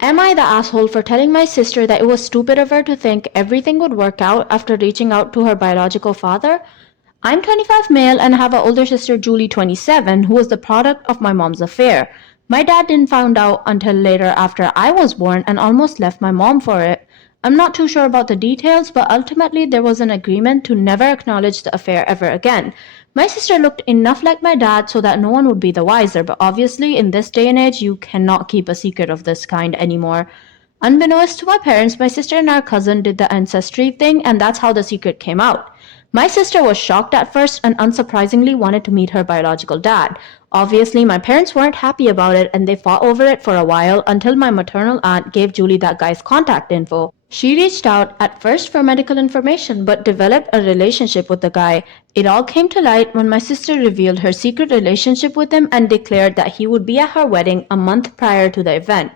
Am I the asshole for telling my sister that it was stupid of her to think everything would work out after reaching out to her biological father? I'm 25 male and have an older sister, Julie, 27, who was the product of my mom's affair. My dad didn't find out until later after I was born and almost left my mom for it. I'm not too sure about the details, but ultimately there was an agreement to never acknowledge the affair ever again. My sister looked enough like my dad so that no one would be the wiser, but obviously in this day and age you cannot keep a secret of this kind anymore. Unbeknownst to my parents, my sister and our cousin did the ancestry thing, and that's how the secret came out. My sister was shocked at first and unsurprisingly wanted to meet her biological dad. Obviously, my parents weren't happy about it and they fought over it for a while until my maternal aunt gave Julie that guy's contact info. She reached out at first for medical information but developed a relationship with the guy. It all came to light when my sister revealed her secret relationship with him and declared that he would be at her wedding a month prior to the event.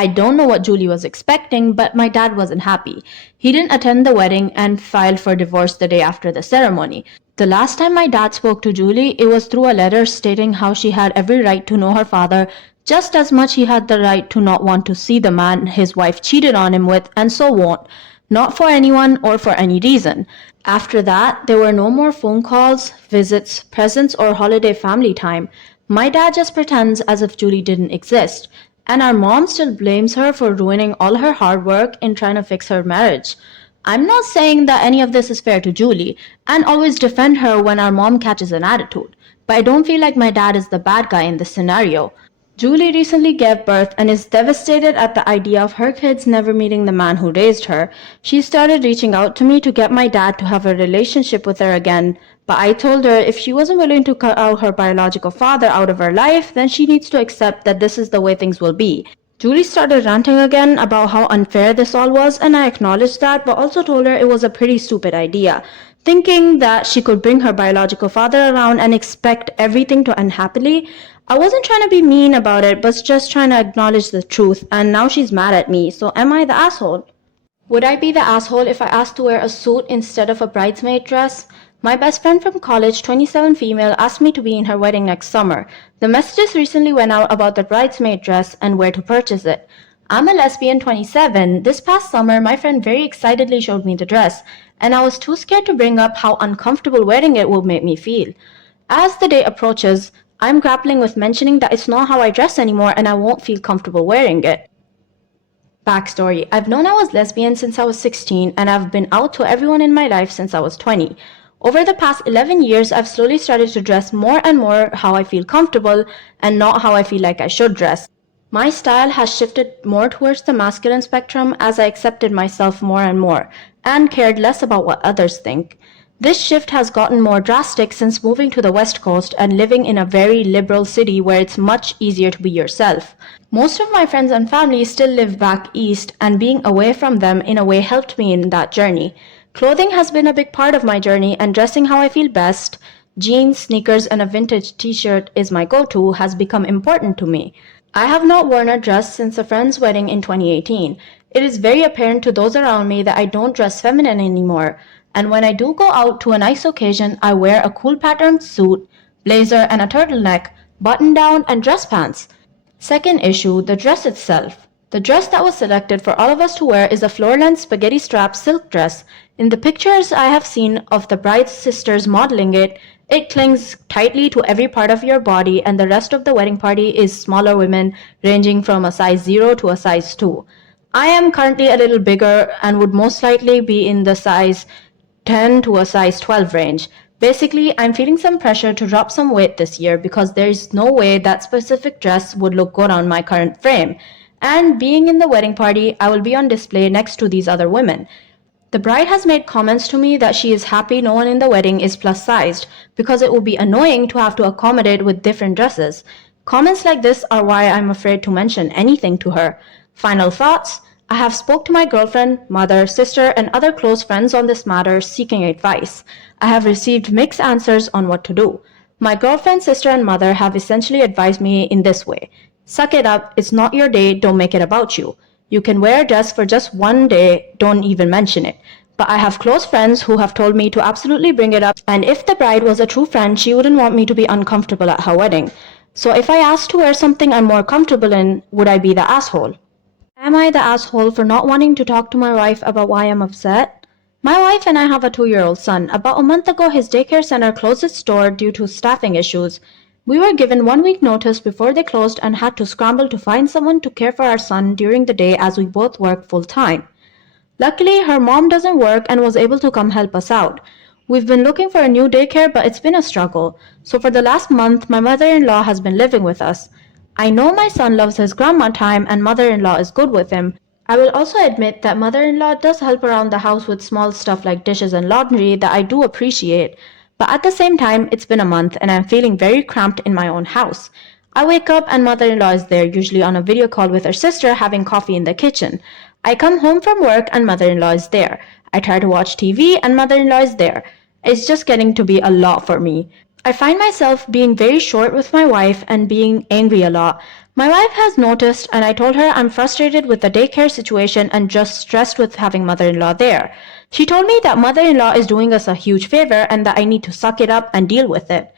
I don't know what Julie was expecting, but my dad wasn't happy. He didn't attend the wedding and filed for divorce the day after the ceremony. The last time my dad spoke to Julie, it was through a letter stating how she had every right to know her father, just as much he had the right to not want to see the man his wife cheated on him with, and so won't. Not for anyone or for any reason. After that, there were no more phone calls, visits, presents, or holiday family time. My dad just pretends as if Julie didn't exist. And our mom still blames her for ruining all her hard work in trying to fix her marriage. I'm not saying that any of this is fair to Julie, and always defend her when our mom catches an attitude, but I don't feel like my dad is the bad guy in this scenario. Julie recently gave birth and is devastated at the idea of her kids never meeting the man who raised her. She started reaching out to me to get my dad to have a relationship with her again, but I told her if she wasn't willing to cut out her biological father out of her life, then she needs to accept that this is the way things will be. Julie started ranting again about how unfair this all was, and I acknowledged that, but also told her it was a pretty stupid idea. Thinking that she could bring her biological father around and expect everything to end happily, I wasn't trying to be mean about it, but just trying to acknowledge the truth, and now she's mad at me, so am I the asshole? Would I be the asshole if I asked to wear a suit instead of a bridesmaid dress? My best friend from college, 27 female, asked me to be in her wedding next summer. The messages recently went out about the bridesmaid dress and where to purchase it. I'm a lesbian, 27. This past summer, my friend very excitedly showed me the dress, and I was too scared to bring up how uncomfortable wearing it would make me feel. As the day approaches, I'm grappling with mentioning that it's not how I dress anymore and I won't feel comfortable wearing it. Backstory: I've known I was lesbian since I was 16 and I've been out to everyone in my life since I was 20. Over the past 11 years, I've slowly started to dress more and more how I feel comfortable and not how I feel like I should dress. My style has shifted more towards the masculine spectrum as I accepted myself more and more and cared less about what others think. This shift has gotten more drastic since moving to the West Coast and living in a very liberal city where it's much easier to be yourself. Most of my friends and family still live back east, and being away from them in a way helped me in that journey. Clothing has been a big part of my journey, and dressing how I feel best, jeans, sneakers, and a vintage t-shirt is my go-to, has become important to me. I have not worn a dress since a friend's wedding in 2018. It is very apparent to those around me that I don't dress feminine anymore. And when I do go out to a nice occasion, I wear a cool patterned suit, blazer and a turtleneck, button down and dress pants. Second issue, the dress itself. The dress that was selected for all of us to wear is a floor-length spaghetti strap silk dress. In the pictures I have seen of the bride's sisters modeling it, it clings tightly to every part of your body, and the rest of the wedding party is smaller women ranging from a size 0 to a size 2. I am currently a little bigger and would most likely be in the size 10 to a size 12 range. Basically, I'm feeling some pressure to drop some weight this year because there's no way that specific dress would look good on my current frame. And being in the wedding party, I will be on display next to these other women. The bride has made comments to me that she is happy no one in the wedding is plus-sized because it will be annoying to have to accommodate with different dresses. Comments like this are why I'm afraid to mention anything to her. Final thoughts? I have spoke to my girlfriend, mother, sister, and other close friends on this matter seeking advice. I have received mixed answers on what to do. My girlfriend, sister, and mother have essentially advised me in this way. Suck it up, it's not your day, don't make it about you. You can wear a dress for just one day, don't even mention it. But I have close friends who have told me to absolutely bring it up, and if the bride was a true friend, she wouldn't want me to be uncomfortable at her wedding. So if I asked to wear something I'm more comfortable in, would I be the asshole? Am I the asshole for not wanting to talk to my wife about why I'm upset? My wife and I have a 2-year-old son. About a month ago, his daycare center closed its door due to staffing issues. We were given 1 week notice before they closed and had to scramble to find someone to care for our son during the day as we both work full time. Luckily, her mom doesn't work and was able to come help us out. We've been looking for a new daycare, but it's been a struggle. So for the last month, my mother-in-law has been living with us. I know my son loves his grandma time and mother-in-law is good with him. I will also admit that mother-in-law does help around the house with small stuff like dishes and laundry that I do appreciate. But at the same time, it's been a month and I'm feeling very cramped in my own house. I wake up and mother-in-law is there, usually on a video call with her sister having coffee in the kitchen. I come home from work and mother-in-law is there. I try to watch TV and mother-in-law is there. It's just getting to be a lot for me. I find myself being very short with my wife and being angry a lot. My wife has noticed and I told her I'm frustrated with the daycare situation and just stressed with having mother-in-law there. She told me that mother-in-law is doing us a huge favor and that I need to suck it up and deal with it.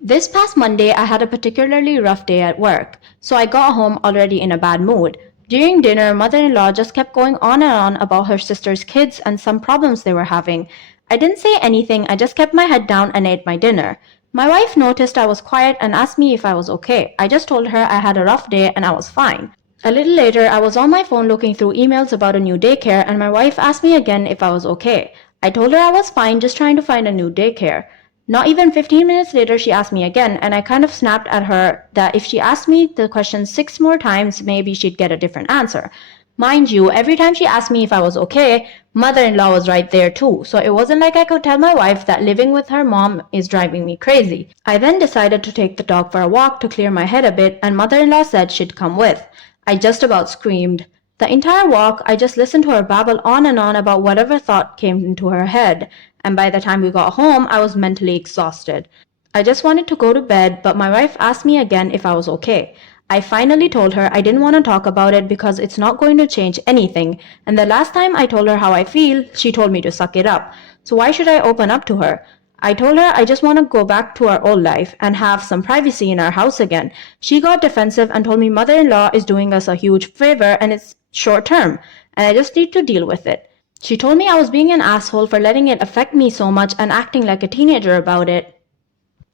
This past Monday, I had a particularly rough day at work, so I got home already in a bad mood. During dinner, mother-in-law just kept going on and on about her sister's kids and some problems they were having. I didn't say anything, I just kept my head down and ate my dinner. My wife noticed I was quiet and asked me if I was okay. I just told her I had a rough day and I was fine. A little later, I was on my phone looking through emails about a new daycare and my wife asked me again if I was okay. I told her I was fine, just trying to find a new daycare. Not even 15 minutes later, she asked me again, and I kind of snapped at her that if she asked me the question 6 more times, maybe she'd get a different answer. Mind you, every time she asked me if I was okay, mother-in-law was right there too, so it wasn't like I could tell my wife that living with her mom is driving me crazy. I then decided to take the dog for a walk to clear my head a bit, and mother-in-law said she'd come with. I just about screamed. The entire walk, I just listened to her babble on and on about whatever thought came into her head, and by the time we got home, I was mentally exhausted. I just wanted to go to bed, but my wife asked me again if I was okay. I finally told her I didn't want to talk about it because it's not going to change anything, and the last time I told her how I feel, she told me to suck it up. So why should I open up to her? I told her I just want to go back to our old life and have some privacy in our house again. She got defensive and told me mother-in-law is doing us a huge favor and it's short term, and I just need to deal with it. She told me I was being an asshole for letting it affect me so much and acting like a teenager about it.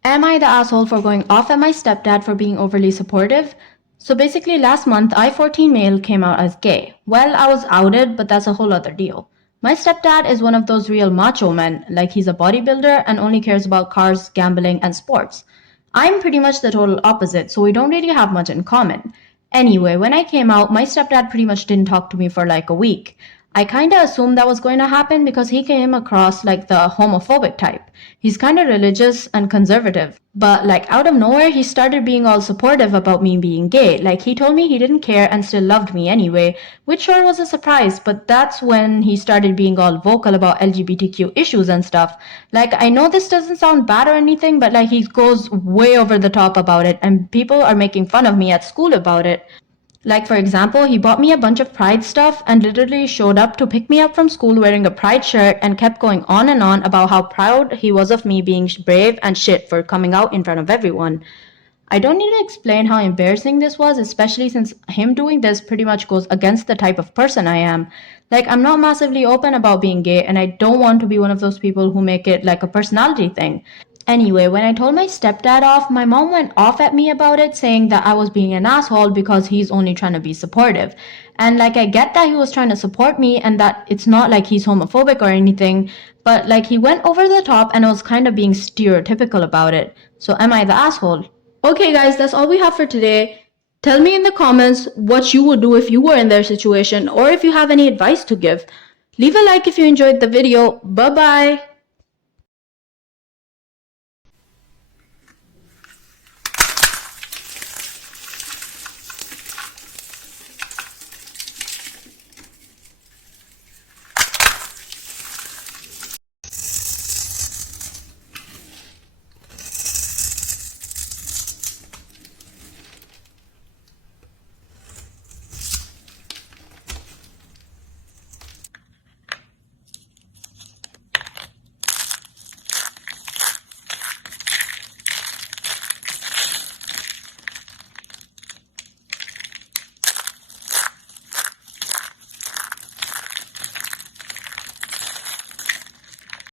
Am I the asshole for going off at my stepdad for being overly supportive? So basically last month, I-14 male came out as gay. Well, I was outed, but that's a whole other deal. My stepdad is one of those real macho men, like he's a bodybuilder and only cares about cars, gambling, and sports. I'm pretty much the total opposite, so we don't really have much in common. Anyway, when I came out, my stepdad pretty much didn't talk to me for like a week. I kinda assumed that was going to happen because he came across like the homophobic type. He's kinda religious and conservative. But like out of nowhere, he started being all supportive about me being gay. Like he told me he didn't care and still loved me anyway, which sure was a surprise, but that's when he started being all vocal about LGBTQ issues and stuff. Like I know this doesn't sound bad or anything, but like he goes way over the top about it and people are making fun of me at school about it. Like for example, he bought me a bunch of Pride stuff and literally showed up to pick me up from school wearing a Pride shirt and kept going on and on about how proud he was of me being brave and shit for coming out in front of everyone. I don't need to explain how embarrassing this was, especially since him doing this pretty much goes against the type of person I am. Like, I'm not massively open about being gay, and I don't want to be one of those people who make it like a personality thing. Anyway, when I told my stepdad off, my mom went off at me about it, saying that I was being an asshole because he's only trying to be supportive. And like, I get that he was trying to support me and that it's not like he's homophobic or anything, but like, he went over the top and was kind of being stereotypical about it. So am I the asshole? Okay guys, that's all we have for today. Tell me in the comments what you would do if you were in their situation or if you have any advice to give. Leave a like if you enjoyed the video. Bye bye.